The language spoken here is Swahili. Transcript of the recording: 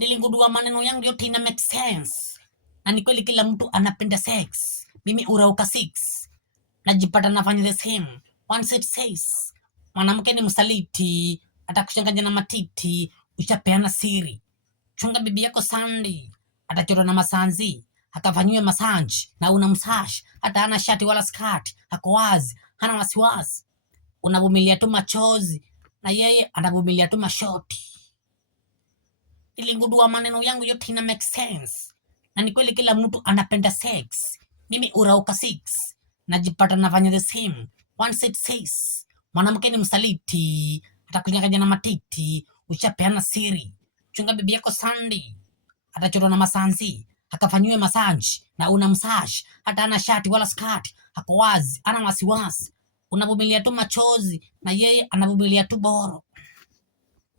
Niligundua maneno yangu yote ina make sense. Na ni kweli kila mtu anapenda sex. Mimi urauka 6. Najipata nafanya the same. One set says, mwanamke ni msaliti, atakuchanganya na matiti, ushapeana siri. Chunga bibi yako Sandy, atachorwa na masanzi, akafanyiwe massage na una msash, hata hana shati wala skirt, hako wazi, hana wasiwasi. Unavumilia tu machozi na yeye anavumilia tu mashoti. Niligundua maneno yangu yote ina make sense. Na ni kweli kila mtu anapenda sex. Mimi urauka 6. Najipata nafanya the same. One set says, mwanamke ni msaliti, atakunyang'anya na matiti, ushapeana siri. Chunga bibi yako Sandy, atachorwa na masanzi, akafanyiwe massage na una msash, hata hana shati wala skirt, hako wazi, hana wasiwasi. Unavumilia tu machozi na yeye anavumilia tu boro.